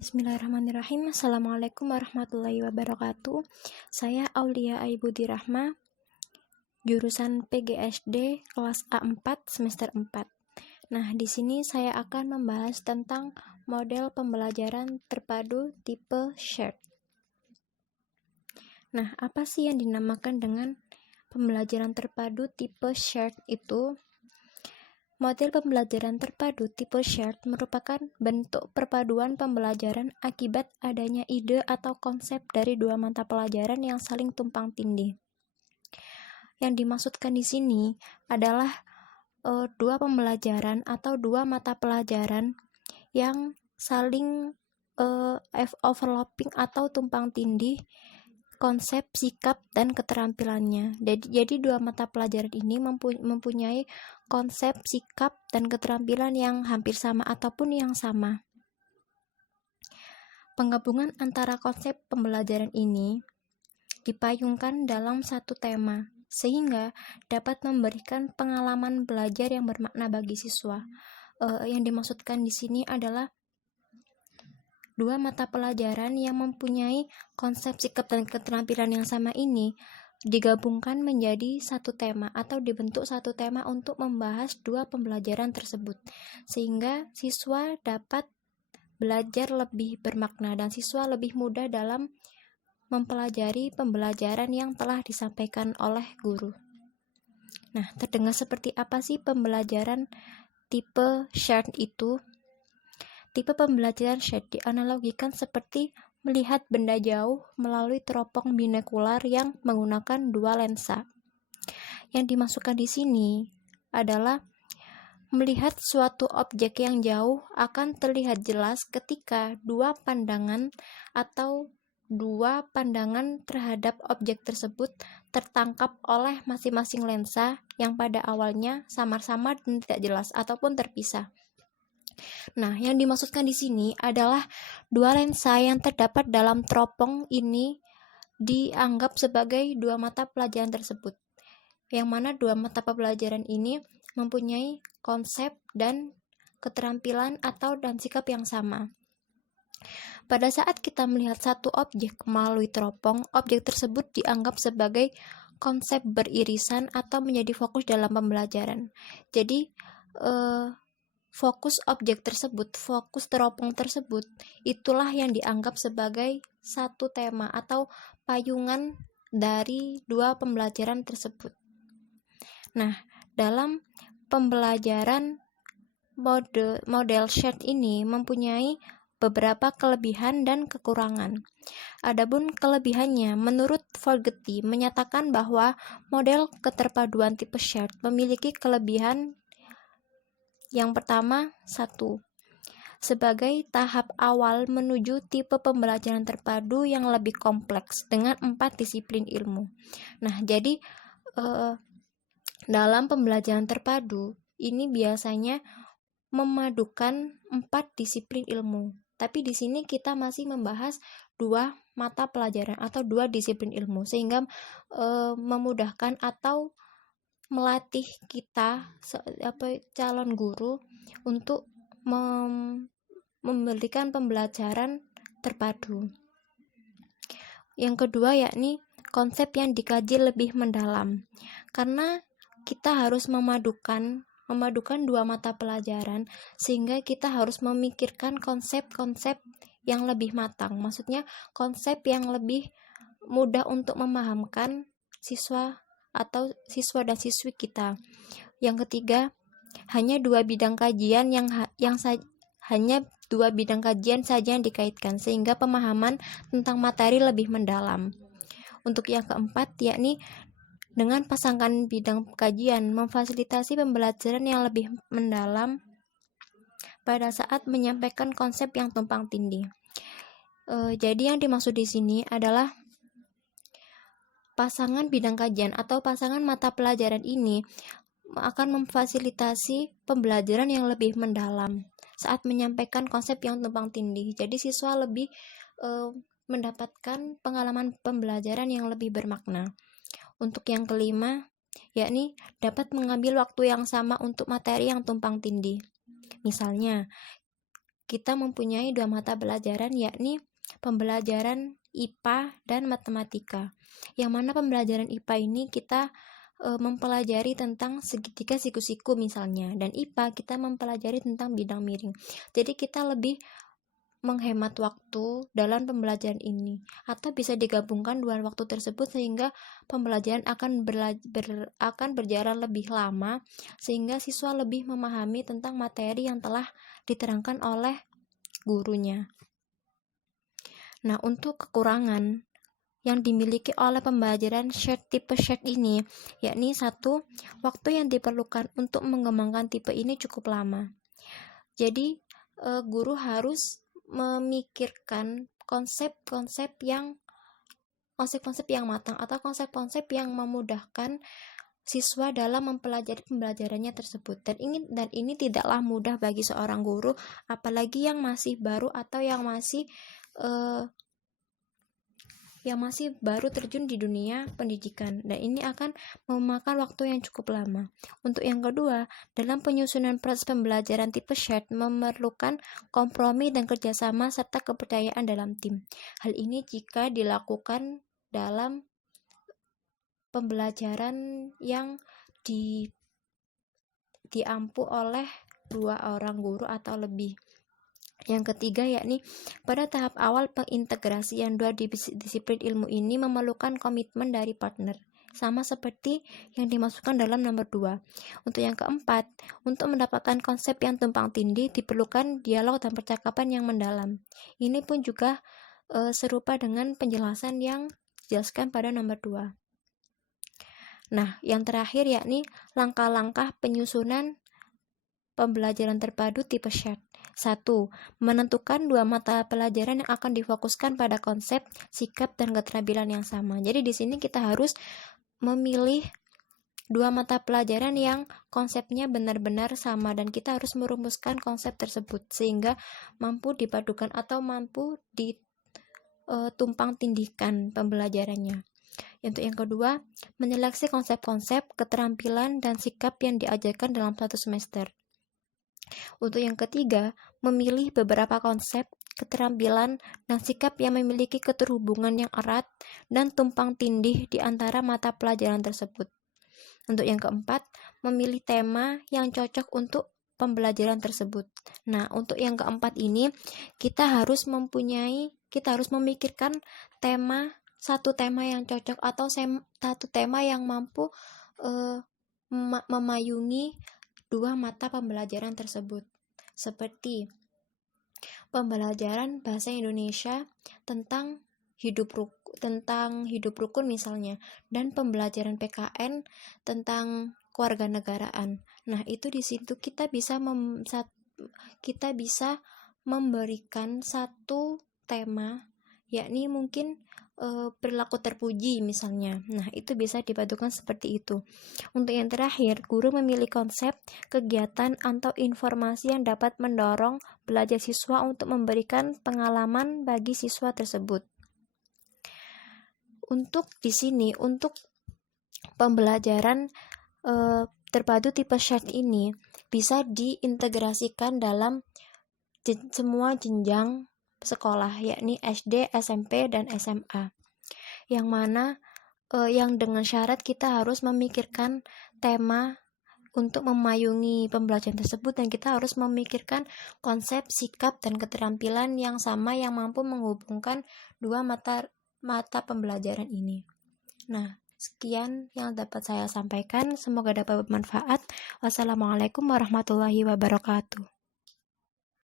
Bismillahirrahmanirrahim. Assalamualaikum warahmatullahi wabarakatuh. Saya Aulia Aibudi Rahma, jurusan PGSD kelas A4 semester 4. Nah, di sini saya akan membahas tentang model pembelajaran terpadu tipe shared. Nah, apa sih yang dinamakan dengan pembelajaran terpadu tipe shared itu? Model pembelajaran terpadu tipe shared merupakan bentuk perpaduan pembelajaran akibat adanya ide atau konsep dari dua mata pelajaran yang saling tumpang tindih. Yang dimaksudkan di sini adalah dua pembelajaran atau dua mata pelajaran yang saling overlapping atau tumpang tindih konsep, sikap, dan keterampilannya. Jadi dua mata pelajaran ini mempunyai konsep, sikap, dan keterampilan yang hampir sama ataupun yang sama. Penggabungan antara konsep pembelajaran ini dipayungkan dalam satu tema, sehingga dapat memberikan pengalaman belajar yang bermakna bagi siswa. Yang dimaksudkan di sini adalah dua mata pelajaran yang mempunyai konsep, sikap, dan keterampilan yang sama ini digabungkan menjadi satu tema atau dibentuk satu tema untuk membahas dua pembelajaran tersebut, sehingga siswa dapat belajar lebih bermakna dan siswa lebih mudah dalam mempelajari pembelajaran yang telah disampaikan oleh guru. Nah, terdengar seperti apa sih pembelajaran tipe shared itu? Tipe pembelajaran shared dianalogikan seperti melihat benda jauh melalui teropong binekular yang menggunakan dua lensa. Yang dimasukkan di sini adalah melihat suatu objek yang jauh akan terlihat jelas ketika dua pandangan terhadap objek tersebut tertangkap oleh masing-masing lensa yang pada awalnya samar-samar dan tidak jelas ataupun terpisah. Nah, yang dimaksudkan di sini adalah dua lensa yang terdapat dalam teropong ini dianggap sebagai dua mata pelajaran tersebut, yang mana dua mata pelajaran ini mempunyai konsep dan keterampilan dan sikap yang sama. Pada saat kita melihat satu objek melalui teropong, objek tersebut dianggap sebagai konsep beririsan atau menjadi fokus dalam pembelajaran. Jadi, fokus objek tersebut, fokus teropong tersebut, itulah yang dianggap sebagai satu tema atau payungan dari dua pembelajaran tersebut. Nah, dalam pembelajaran model shared ini mempunyai beberapa kelebihan dan kekurangan. Adapun kelebihannya, menurut Fogarty menyatakan bahwa model keterpaduan tipe shared memiliki kelebihan. Yang pertama, sebagai tahap awal menuju tipe pembelajaran terpadu yang lebih kompleks dengan 4 disiplin ilmu. Nah, jadi dalam pembelajaran terpadu ini biasanya memadukan 4 disiplin ilmu. Tapi di sini kita masih membahas dua mata pelajaran atau dua disiplin ilmu, sehingga memudahkan atau melatih kita calon guru untuk memberikan pembelajaran terpadu. Yang kedua yakni konsep yang dikaji lebih mendalam, karena kita harus memadukan dua mata pelajaran, sehingga kita harus memikirkan konsep-konsep yang lebih matang, maksudnya konsep yang lebih mudah untuk memahamkan siswa dan siswi kita. Yang ketiga, hanya dua bidang kajian saja yang dikaitkan, sehingga pemahaman tentang materi lebih mendalam. Untuk yang keempat, yakni dengan pasangan bidang kajian memfasilitasi pembelajaran yang lebih mendalam pada saat menyampaikan konsep yang tumpang tindih. Jadi yang dimaksud di sini adalah pasangan bidang kajian atau pasangan mata pelajaran ini akan memfasilitasi pembelajaran yang lebih mendalam saat menyampaikan konsep yang tumpang tindih. Jadi siswa lebih mendapatkan pengalaman pembelajaran yang lebih bermakna. Untuk yang kelima, yakni dapat mengambil waktu yang sama untuk materi yang tumpang tindih. Misalnya, kita mempunyai dua mata pelajaran, yakni pembelajaran IPA dan matematika. Yang mana pembelajaran IPA ini kita mempelajari tentang segitiga siku-siku misalnya, dan IPA kita mempelajari tentang bidang miring. Jadi kita lebih menghemat waktu dalam pembelajaran ini, atau bisa digabungkan dua waktu tersebut sehingga pembelajaran akan berjalan lebih lama, sehingga siswa lebih memahami tentang materi yang telah diterangkan oleh gurunya. Nah, untuk kekurangan yang dimiliki oleh pembelajaran tipe shared ini, yakni satu, waktu yang diperlukan untuk mengembangkan tipe ini cukup lama. Jadi guru harus memikirkan konsep-konsep yang matang atau konsep-konsep yang memudahkan siswa dalam mempelajari pembelajarannya tersebut. Dan ini tidaklah mudah bagi seorang guru, apalagi yang masih baru atau yang masih baru terjun di dunia pendidikan, dan ini akan memakan waktu yang cukup lama. Untuk yang kedua, dalam penyusunan proses pembelajaran tipe shared memerlukan kompromi dan kerjasama serta kepercayaan dalam tim. Hal ini jika dilakukan dalam pembelajaran yang diampu oleh 2 orang guru atau lebih. Yang ketiga, yakni pada tahap awal pengintegrasian dua disiplin ilmu ini memerlukan komitmen dari partner, sama seperti yang dimasukkan dalam nomor 2. Untuk yang keempat, untuk mendapatkan konsep yang tumpang tindih diperlukan dialog dan percakapan yang mendalam. Ini pun juga serupa dengan penjelasan yang dijelaskan pada nomor 2. Nah, yang terakhir yakni langkah-langkah penyusunan pembelajaran terpadu tipe shared. 1. Menentukan 2 mata pelajaran yang akan difokuskan pada konsep, sikap, dan keterampilan yang sama. Jadi di sini kita harus memilih 2 mata pelajaran yang konsepnya benar-benar sama, dan kita harus merumuskan konsep tersebut sehingga mampu dipadukan atau mampu ditumpang tindihkan pembelajarannya. Untuk yang kedua, menyeleksi konsep-konsep, keterampilan, dan sikap yang diajarkan dalam satu semester. Untuk yang ketiga, memilih beberapa konsep, keterampilan, dan sikap yang memiliki keterhubungan yang erat dan tumpang tindih di antara mata pelajaran tersebut. Untuk yang keempat, memilih tema yang cocok untuk pembelajaran tersebut. Nah, untuk yang keempat ini, kita harus memikirkan satu tema yang cocok atau satu tema yang mampu memayungi 2 mata pembelajaran tersebut, seperti pembelajaran bahasa Indonesia tentang hidup rukun misalnya, dan pembelajaran PKN tentang kewarganegaraan. Nah, itu di situ kita bisa memberikan satu tema, yakni mungkin perilaku terpuji misalnya. Nah, itu bisa dipadukan seperti itu. Untuk yang terakhir, guru memilih konsep, kegiatan, atau informasi yang dapat mendorong belajar siswa untuk memberikan pengalaman bagi siswa tersebut. Untuk di sini, untuk pembelajaran terpadu tipe shared ini bisa diintegrasikan dalam semua jenjang sekolah, yakni SD, SMP, dan SMA. Yang mana yang dengan syarat kita harus memikirkan tema untuk memayungi pembelajaran tersebut, dan kita harus memikirkan konsep, sikap, dan keterampilan yang sama yang mampu menghubungkan 2 mata pembelajaran ini. Nah, sekian yang dapat saya sampaikan, semoga dapat bermanfaat. Wassalamualaikum warahmatullahi wabarakatuh.